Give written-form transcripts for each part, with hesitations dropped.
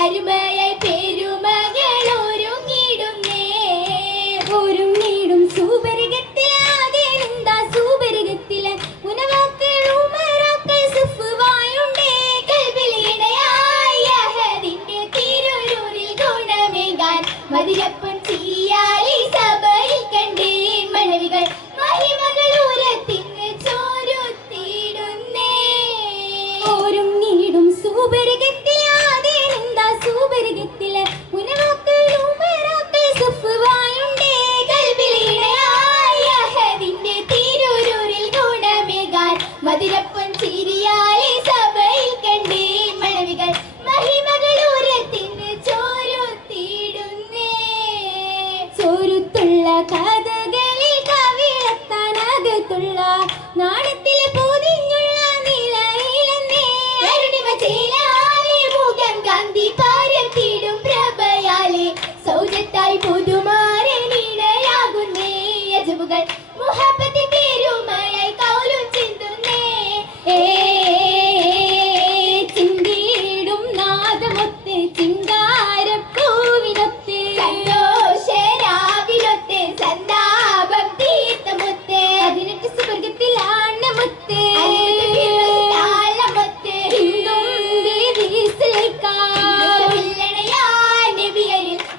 അരുമയായി പെരുമകൾ ഒരുങ്ങിടും സൂപരകത്തിലാകെ എന്താ സൂപരകത്തില് ഉനവാക്കൾ ഉമറാക്കൾ സുഫുവായുണ്ടേ കൽബിലിടയായി അഹദിന്റെ തിരുരൂരിൽ ഗുണമേകാൻ മതിരപ്പൻ ചിരിയാലി സഭയിൽ കണ്ടേ മണവികൾ മഹിമകൾ ഉരത്തിന് ചോരുത്തിടുന്നേ ഒരുങ്ങിടും സൂപരകത്തിലാകെ എന്താ സൂപരകത്തില് ഉനവാക്കൾ ഉമറാക്കൾ സുഫുവായുണ്ടേ കൽബിലിടയായി അഹദിന്റെ തിരുരൂരിൽ ഗുണമേകാൻ മതിരപ്പൻ ചിരിയാലി സഭയിൽ കണ്ടേ മണവികൾ മഹിമകൾ ഉരത്തിന് ചോരുത്തിടുന്നേ ചോരുത്തുള്ള കഥകളിൽ കവിളത്താനകത്തുള്ള നാണത്തിലെ പൊതിഞ്ഞുള്ള നിലയിലെന്നേ അരുണിമ ചേലാലെ മുഖം കാന്തി പരത്തിടും പ്രഭയാലെ സൗജത്തായി പുതുമാരനിടയാകുന്നേ അജബുകൾ മുഹബത്ത് പെരുമഴയായി കൗലും ചിന്തുന്നേ ചിന്തിയിടും നാദമൊത്ത് ചിങ്കാരപ്പൂവിനൊത്ത് സന്തോഷരാവിലൊത്ത് സന്താപം തീർത്തമൊത്ത് 18 സുവർഗത്തിലാണ് മുത്ത് താളമൊത്ത്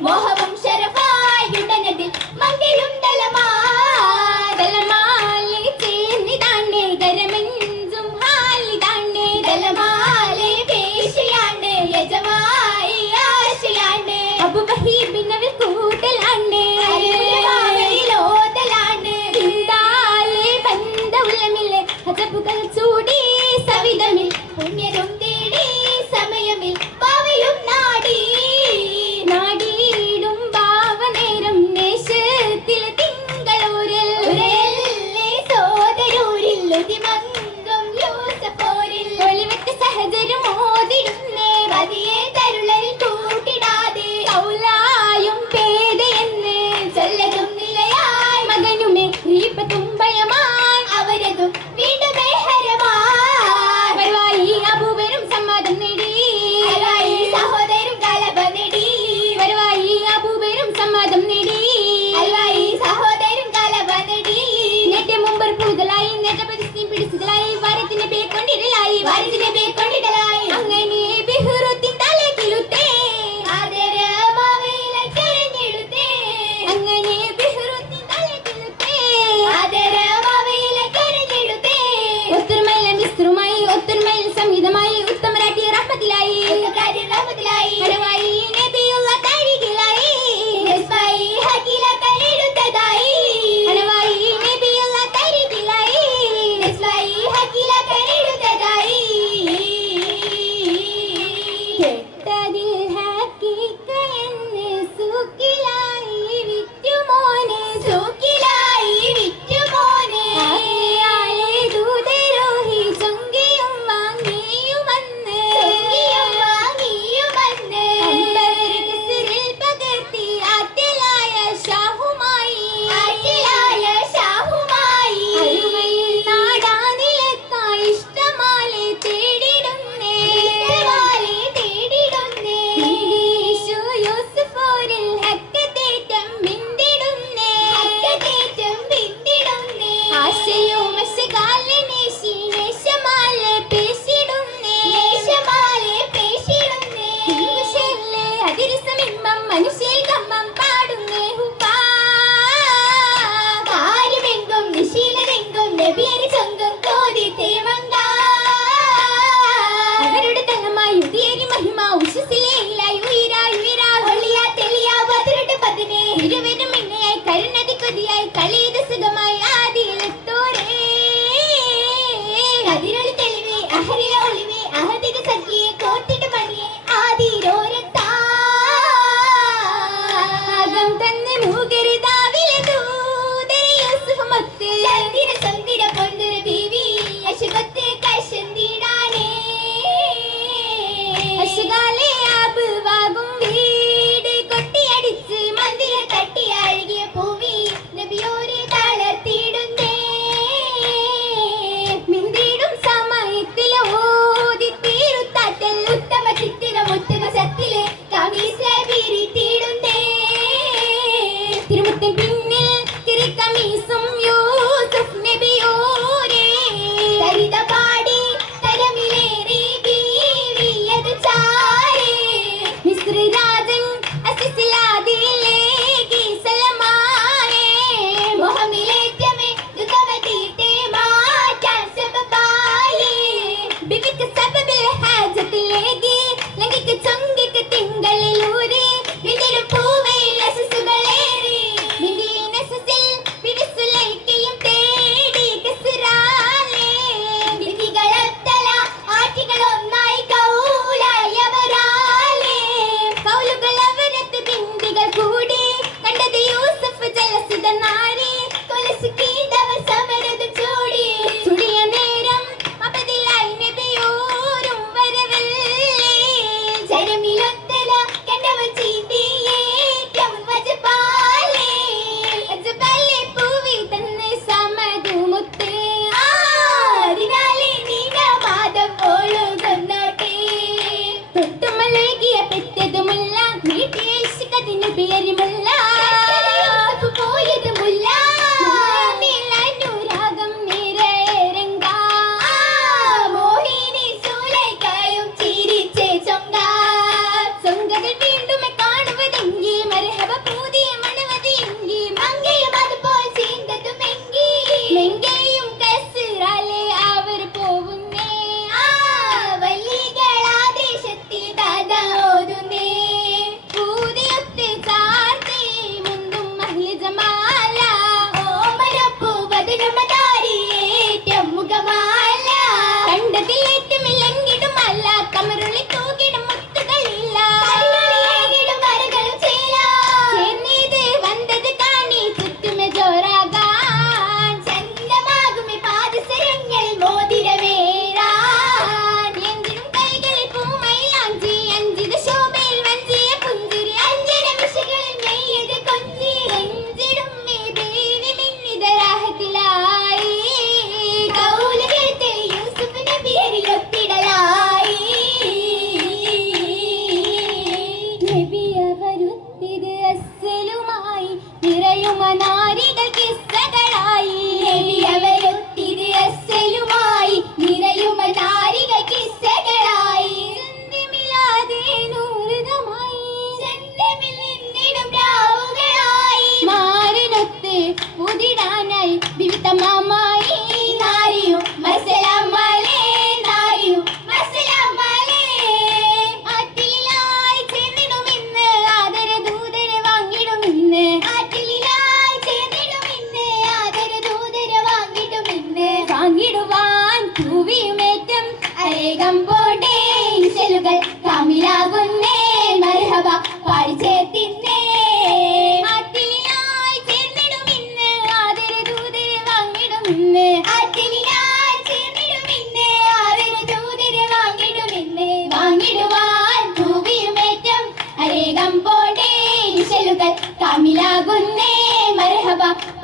മോഹവും ശരഫായുടനതിൽ മംഗളും ദലമാലെ ചേർന്നിതാണ്ടേ ഗരമെഞ്ചും ഹാലിതാണ്ടേ ദലമാലെ വേശയാണ്ട് യജമായി ആശയാണ്ട് അബു വഹീബിനവിൽ കൂട്ടലാണ്ട് ഓതലാണ്ട് ചിന്താലെ ബന്ധവുലമില്ലേ അജബുകൾ ചൂടി സവിധമിൽ പുണ്യരും തേടി സമയമിൽ പാവയും നാടിയിടും ഭാവനേരം നേശത്തിൽ തിങ്കളൂരിൽ സോദരൂരിൽ ഉതിമങ്കം യൂസഫോരിൽ ഒളിവെട്ട് സഹചര്യം ഓതിടുന്നേ പതിയെ തരുളരിൽ കൂട്ടിടാതെ കൗലായും പേദയെന്ന് ചൊല്ലതും നിലയായി മകനുമേ ദീപത്തും ഭയമായി അവരതും വീണ്ടും ഹരമായി വരുവായി അബൂബരും സമ്മതം നേടി സഹോദരും കലബ നേടി വരുവായി അബൂബരും സമ്മതം നേടി സഹോദരും കലബ നേടി നേറ്റ മുമ്പർ പൂതലായി നേറ്റ പരിസ്ഥിതി പിടിച്ചതായി വാരത്തിന്റെ ബേക്കൊണ്ടിരലായി അങ്ങനെ ബിഹുറുത്തിൻ തലകിലുത്തേ ആദരമാവിലെ കരഞ്ഞെടുത്തേ അങ്ങനെ ബിഹുറുത്തിൻ തലകിലുത്തേ ആദരമാവിലെ കരഞ്ഞെടുത്തേ ഒത്തുമൈല മിസ്റുമായി ഒത്തുമൈൽ സംഗീതമായി ഉത്തമരാട്ടി റഹ്മത്തിലായി കടവായി നബിയുള്ള തരികിലായി നിസ്ബായി ഹക്കില കരെടുത്തതായി കടവായി നബിയുള്ള തരികിലായി നിസ്ബായി ഹക്കില കരെടുത്തതായി കെട്ടതിൽ ഹക്കിക്കയെന്ന് സൂക്കിലായി വിറ്റുമോനെ ആകെയാളെ ദൂതരോഹി ചൊങ്കിയും വാങ്ങിയുമന്ന് അമ്പവർ കസറിൽ പകർത്തി ആറ്റലായ ഷാഹുമായി അരുമയിൽ നാടാനിലക്കായി ഇഷ്ടമാലെ തേടിടുന്നേ ഈശോ യൂസഫോരിൽ ഹക്കത്തേറ്റം ബിന്ദിടുന്നേ ആശയോ മശകാലെ നേശി നേശമാലെ പേശിടുന്നേ ദിൽവശല്ലേ അതിരസമിമ്പം മനുഷ്യൽ കമ്പം പാടുന്നേ ഹുപ്പാ കാര്യമെങ്കും നിശീലനെങ്കും നബിയരി ചൊങ്കും കോതി തേമങ്ക അവരുടെ തലമായി ഉദിയേരി മഹിമ ഉഷസിലെ ഇല്ലായി ഉയരാ ഒളിയാ തെളിയാ പതിനെട്ട് പതിനെ ഇരുവരും എണ്ണയായി കരുണതി കൊതിയായി കളിയത് സുഖമായി ആദിയിലെത്തോരേ കതിരൊളി തെളിവേ അഹരില ഒളിവേ അഹദിക സഖിയെ കോട്ടിട്ട് പണിയെ ആദിരോരത്താകം തന്നെ മൂകരുതാവിലെ ദൂതര യൂസുഫ് മൊത്ത് ചന്ദിര പൊന്തുര ബീവി അശുഭത്തെ കശന്തിടാനേ അശുകാലെ ആബ് വാകും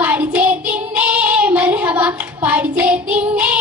പാടിച്ചേർത്തിന്നേ മർഹബ പാടിച്ചേർത്തിന്നേ